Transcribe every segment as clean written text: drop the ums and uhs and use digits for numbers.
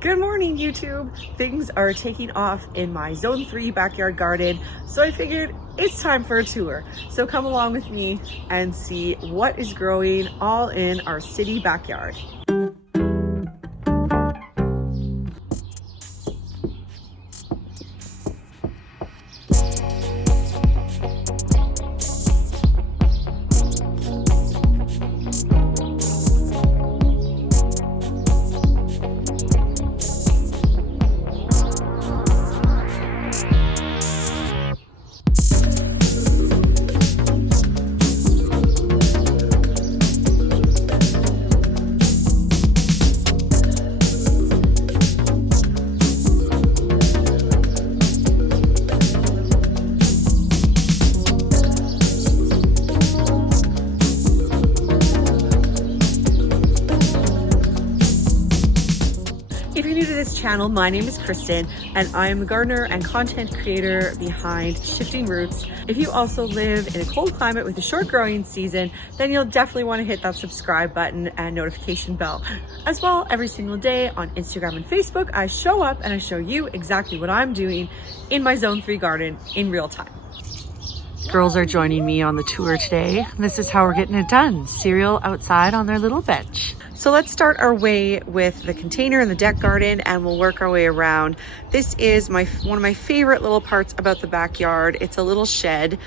Good morning, YouTube. Things are taking off in my Zone 3 backyard garden, so I figured it's time for a tour. So come along with me and see what is growing all in our city backyard. If you're new to this channel, my name is Kristen and I am the gardener and content creator behind Shifting Roots. If you also live in a cold climate with a short growing season, then you'll definitely want to hit that subscribe button and notification bell. As well, every single day on Instagram and Facebook, I show up and I show you exactly what I'm doing in my Zone 3 garden in real time. Girls are joining me on the tour today. This is how we're getting it done. Cereal outside on their little bench. So let's start our way with the container and the deck garden and we'll work our way around. This is one of my favorite little parts about the backyard. It's a little shed.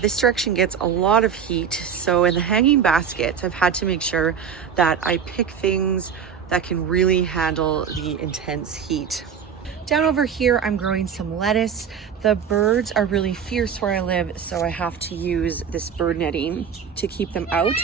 This direction gets a lot of heat. So in the hanging baskets, I've had to make sure that I pick things that can really handle the intense heat. Down over here, I'm growing some lettuce. The birds are really fierce where I live, so I have to use this bird netting to keep them out.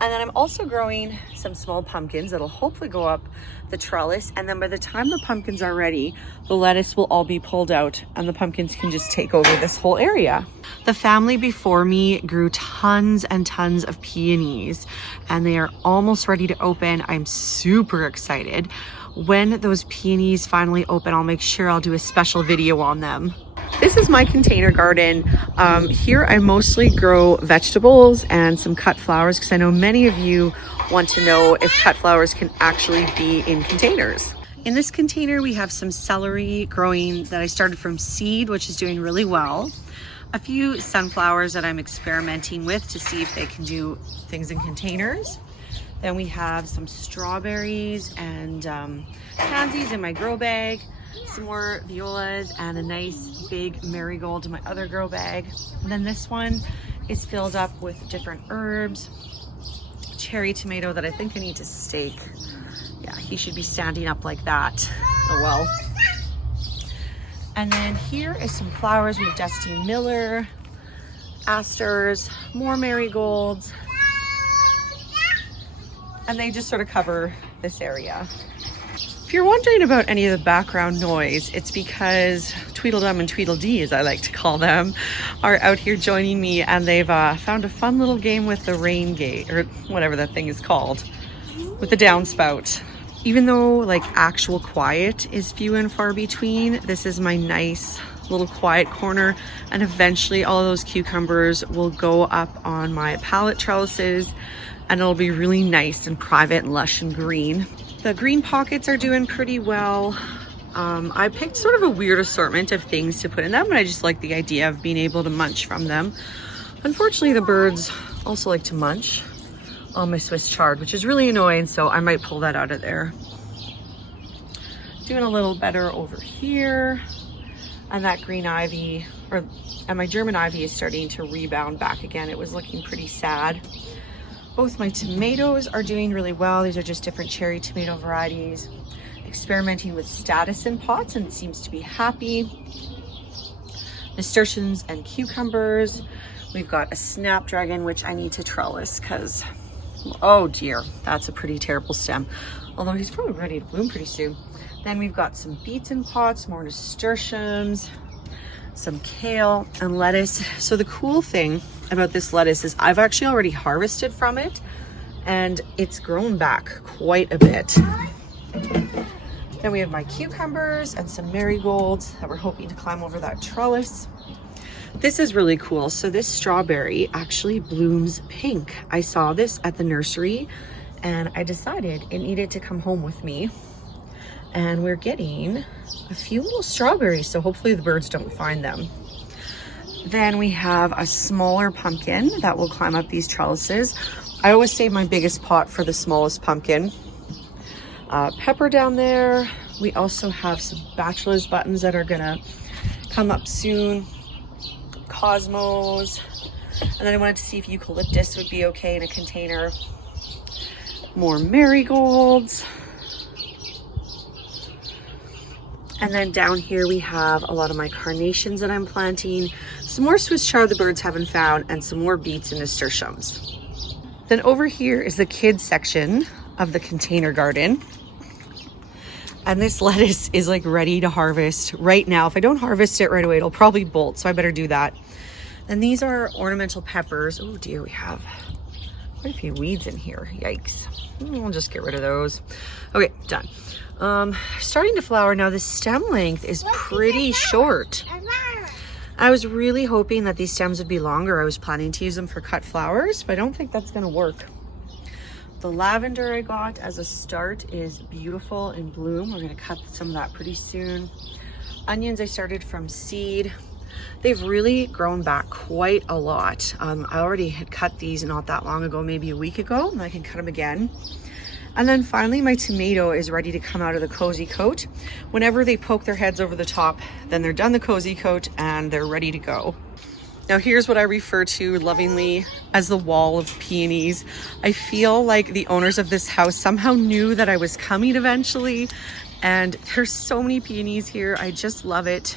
And then I'm also growing some small pumpkins that'll hopefully go up the trellis. And then by the time the pumpkins are ready, the lettuce will all be pulled out and the pumpkins can just take over this whole area. The family before me grew tons and tons of peonies and they are almost ready to open. I'm super excited. When those peonies finally open, I'll make sure I'll do a special video on them. This is my container garden. Here I mostly grow vegetables and some cut flowers because I know many of you want to know if cut flowers can actually be in containers. In this container, we have some celery growing that I started from seed, which is doing really well. A few sunflowers that I'm experimenting with to see if they can do things in containers. Then we have some strawberries and pansies in my grow bag, some more violas and a nice big marigold in my other grow bag. And then this one is filled up with different herbs, cherry tomato that I think I need to stake. Yeah, he should be standing up like that. Oh well. And then here is some flowers. We have Dusty Miller, asters, more marigolds, and they just sort of cover this area. If you're wondering about any of the background noise, it's because Tweedledum and Tweedledee, as I like to call them, are out here joining me and they've found a fun little game with the rain gate, or whatever that thing is called, with the downspout. Even though like actual quiet is few and far between, this is my nice little quiet corner, and eventually all of those cucumbers will go up on my pallet trellises and it'll be really nice and private and lush and green. The green pockets are doing pretty well. I picked sort of a weird assortment of things to put in them, and I just like the idea of being able to munch from them. Unfortunately, the birds also like to munch on my Swiss chard, which is really annoying, so I might pull that out of there. Doing a little better over here. And that green ivy, and my German ivy is starting to rebound back again. It was looking pretty sad. Both my tomatoes are doing really well. These are just different cherry tomato varieties. Experimenting with status in pots and it seems to be happy. Nasturtiums and cucumbers. We've got a snapdragon, which I need to trellis because, oh dear, that's a pretty terrible stem. Although he's probably ready to bloom pretty soon. Then we've got some beets in pots, more nasturtiums, some kale and lettuce. So the cool thing about this lettuce is I've actually already harvested from it and it's grown back quite a bit. Then we have my cucumbers and some marigolds that we're hoping to climb over that trellis. This is really cool. So this strawberry actually blooms pink. I saw this at the nursery and I decided it needed to come home with me. And we're getting a few little strawberries, so hopefully the birds don't find them. Then we have a smaller pumpkin that will climb up these trellises. I always save my biggest pot for the smallest pumpkin. Pepper down there. We also have some bachelor's buttons that are gonna come up soon. Cosmos. And then I wanted to see if eucalyptus would be okay in a container. More marigolds. And then down here we have a lot of my carnations that I'm planting, some more Swiss chard the birds haven't found, and some more beets and nasturtiums. Then over here is the kids section of the container garden. And this lettuce is like ready to harvest right now. If I don't harvest it right away, it'll probably bolt, so I better do that. And these are ornamental peppers. Oh dear, we have quite a few weeds in here, yikes. We'll just get rid of those. Okay, done. Starting to flower now. The stem length is pretty short. I was really hoping that these stems would be longer. I was planning to use them for cut flowers, but I don't think that's gonna work. The lavender I got as a start is beautiful in bloom. We're gonna cut some of that pretty soon. Onions I started from seed. They've really grown back quite a lot. I already had cut these not that long ago, maybe a week ago, and I can cut them again. And then finally my tomato is ready to come out of the cozy coat. Whenever they poke their heads over the top, then they're done the cozy coat and they're ready to go. Now here's what I refer to lovingly as the wall of peonies. I feel like the owners of this house somehow knew that I was coming eventually, and there's so many peonies here. I just love it.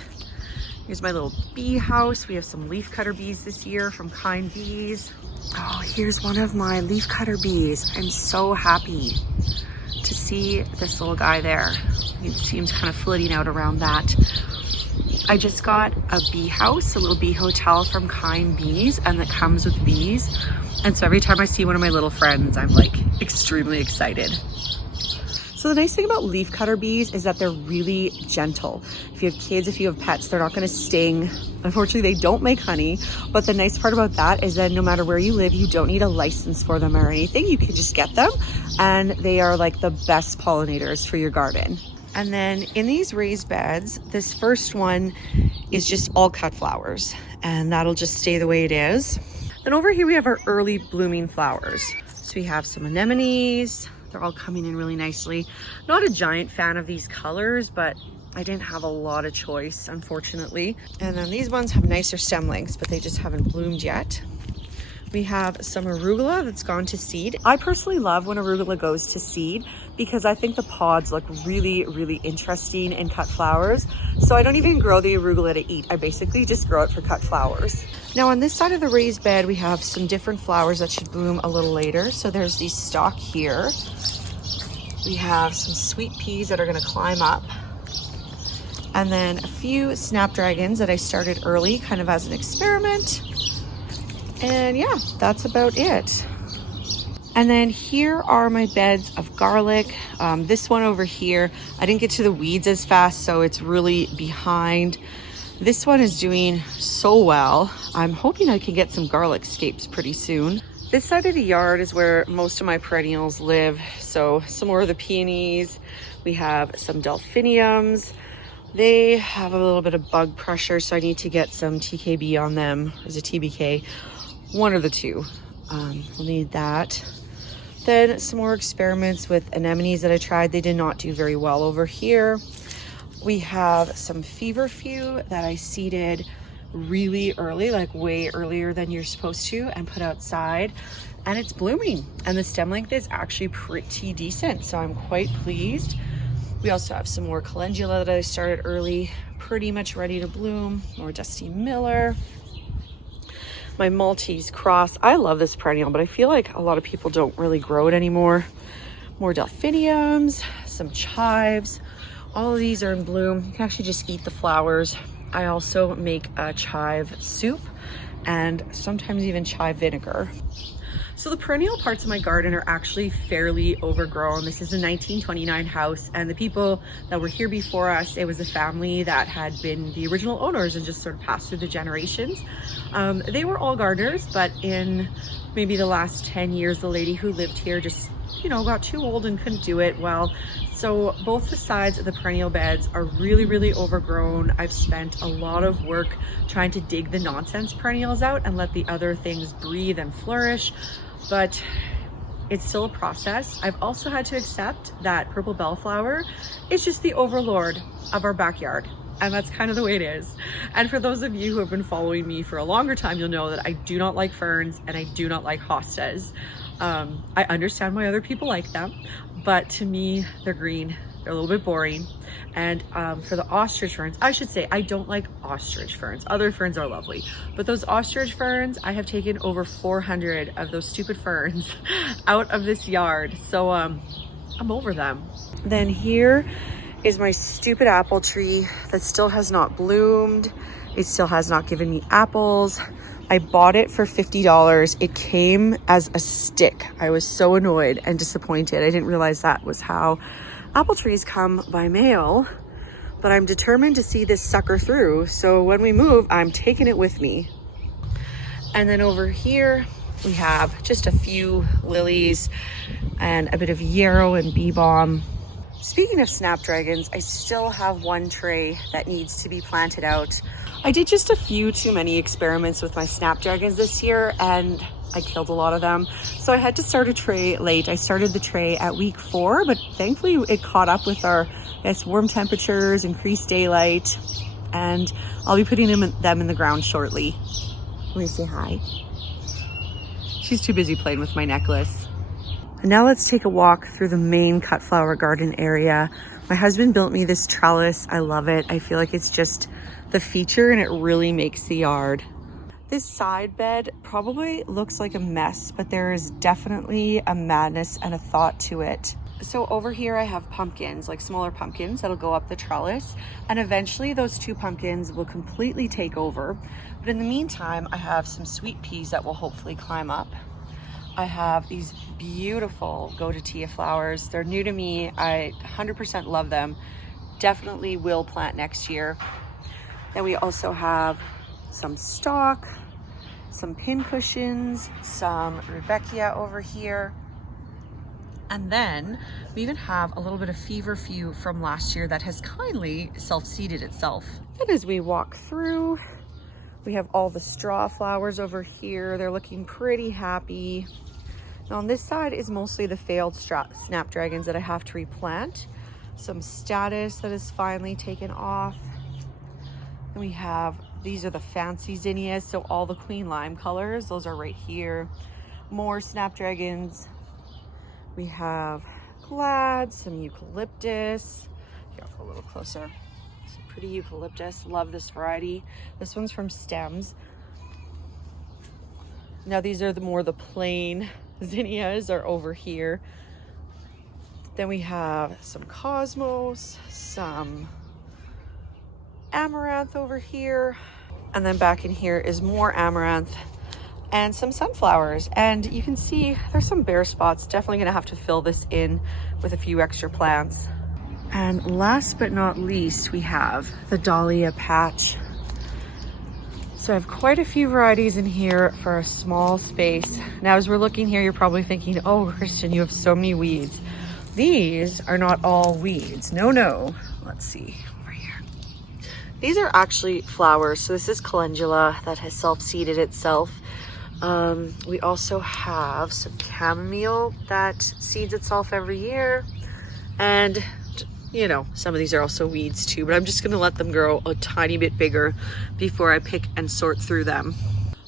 Here's my little bee house. We have some leaf cutter bees this year from Kind Bees. Oh, here's one of my leaf cutter bees. I'm so happy to see this little guy there. It seems kind of flitting out around that. I just got a bee house, a little bee hotel from Kind Bees, and that comes with bees. And so every time I see one of my little friends, I'm like extremely excited. So the nice thing about leaf cutter bees is that they're really gentle. If you have kids, if you have pets, they're not gonna sting. Unfortunately, they don't make honey, but the nice part about that is that no matter where you live, you don't need a license for them or anything. You can just get them, and they are like the best pollinators for your garden. And then in these raised beds, this first one is just all cut flowers, and that'll just stay the way it is. Then over here we have our early blooming flowers. So we have some anemones. They're all coming in really nicely. Not a giant fan of these colors, but I didn't have a lot of choice, unfortunately. And then these ones have nicer stem lengths, but they just haven't bloomed yet. We have some arugula that's gone to seed. I personally love when arugula goes to seed because I think the pods look really, really interesting in cut flowers. So I don't even grow the arugula to eat. I basically just grow it for cut flowers. Now on this side of the raised bed, we have some different flowers that should bloom a little later. So there's the stalk here. We have some sweet peas that are gonna climb up. And then a few snapdragons that I started early, kind of as an experiment. And yeah, that's about it. And then here are my beds of garlic. This one over here, I didn't get to the weeds as fast, so it's really behind. This one is doing so well. I'm hoping I can get some garlic scapes pretty soon. This side of the yard is where most of my perennials live. So some more of the peonies. We have some delphiniums. They have a little bit of bug pressure, so I need to get some TKB on them. There's a TBK, one of the two. We'll need that. Then some more experiments with anemones that I tried. They did not do very well over here. We have some feverfew that I seeded really early, like way earlier than you're supposed to, and put outside, and it's blooming, and the stem length is actually pretty decent, so I'm quite pleased. We also have some more calendula that I started early, pretty much ready to bloom. More Dusty Miller. My Maltese cross. I love this perennial, but I feel like a lot of people don't really grow it anymore. More delphiniums, some chives. All of these are in bloom. You can actually just eat the flowers. I also make a chive soup and sometimes even chive vinegar. So the perennial parts of my garden are actually fairly overgrown. This is a 1929 house, and the people that were here before us, it was a family that had been the original owners and just sort of passed through the generations. They were all gardeners, but in maybe the last 10 years, the lady who lived here just, you know, got too old and couldn't do it well. So both the sides of the perennial beds are really overgrown. I've spent a lot of work trying to dig the nonsense perennials out and let the other things breathe and flourish, but it's still a process. I've also had to accept that purple bellflower is just the overlord of our backyard. And that's kind of the way it is. And for those of you who have been following me for a longer time, you'll know that I do not like ferns and I do not like hostas. I understand why other people like them, but to me, they're green. They're a little bit boring. And for the ostrich ferns, I should say, I don't like ostrich ferns. Other ferns are lovely, but those ostrich ferns, I have taken over 400 of those stupid ferns out of this yard. So I'm over them. Then here is my stupid apple tree that still has not bloomed. It still has not given me apples. I bought it for $50. It came as a stick. I was so annoyed and disappointed. I didn't realize that was how apple trees come by mail, but I'm determined to see this sucker through. So when we move, I'm taking it with me. And then over here, we have just a few lilies and a bit of yarrow and bee balm. Speaking of snapdragons, I still have one tray that needs to be planted out. I did just a few too many experiments with my snapdragons this year and I killed a lot of them. So I had to start a tray late. I started the tray at week 4, but thankfully it caught up with our warm temperatures, increased daylight, and I'll be putting them in the ground shortly. Let me say hi. She's too busy playing with my necklace. And now let's take a walk through the main cut flower garden area. My husband built me this trellis. I love it. I feel like it's just the feature and it really makes the yard. This side bed probably looks like a mess, but there is definitely a madness and a thought to it. So over here I have pumpkins, like smaller pumpkins that'll go up the trellis, and eventually those 2 pumpkins will completely take over. But in the meantime, I have some sweet peas that will hopefully climb up. I have these beautiful Godatia flowers. They're new to me. I 100% love them. Definitely will plant next year. Then we also have some stock, some pin cushions, some Rudbeckia over here. And then we even have a little bit of feverfew from last year that has kindly self-seeded itself. And as we walk through, we have all the straw flowers over here. They're looking pretty happy. Now on this side is mostly the failed snapdragons that I have to replant. Some status that is finally taken off. And we have, these are the fancy zinnias, so all the queen lime colors, those are right here. More snapdragons. We have glads, some eucalyptus. Here, I'll go a little closer. Some pretty eucalyptus, love this variety. This one's from stems. Now these are more the plain zinnias are over here. Then we have some cosmos, some amaranth over here, and then back in here is more amaranth and some sunflowers. And you can see there's some bare spots. Definitely gonna have to fill this in with a few extra plants. And last but not least, we have the dahlia patch. So I have quite a few varieties in here for a small space. Now as we're looking here, you're probably thinking, oh Kristen, you have so many weeds. These are not all weeds. No. Let's see over here. These are actually flowers. So this is calendula that has self-seeded itself. We also have some chamomile that seeds itself every year. And you know, some of these are also weeds too, but I'm just gonna let them grow a tiny bit bigger before I pick and sort through them.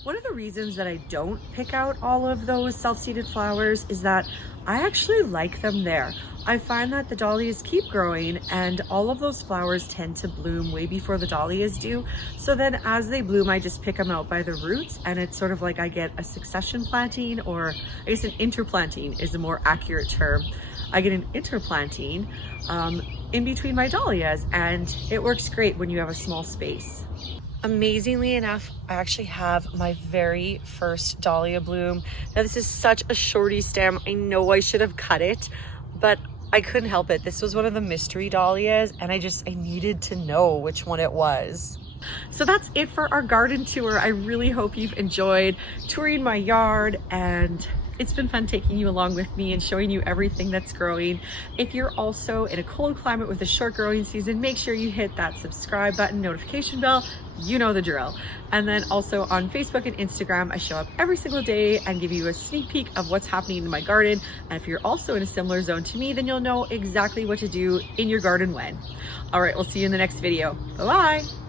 One of the reasons that I don't pick out all of those self-seeded flowers is that I actually like them there. I find that the dahlias keep growing and all of those flowers tend to bloom way before the dahlias do. So then as they bloom, I just pick them out by the roots, and it's sort of like I get a succession planting, or I guess an interplanting is a more accurate term. I get an interplanting in between my dahlias, and it works great when you have a small space. Amazingly enough, I actually have my very first dahlia bloom. Now this is such a shorty stem. I know I should have cut it, but I couldn't help it. This was one of the mystery dahlias, and I needed to know which one it was. So that's it for our garden tour. I really hope you've enjoyed touring my yard and It's been fun taking you along with me and showing you everything that's growing. If you're also in a cold climate with a short growing season, make sure you hit that subscribe button, notification bell. You know the drill. And then also on Facebook and Instagram, I show up every single day and give you a sneak peek of what's happening in my garden. And if you're also in a similar zone to me, then you'll know exactly what to do in your garden when. All right, we'll see you in the next video. Bye-bye.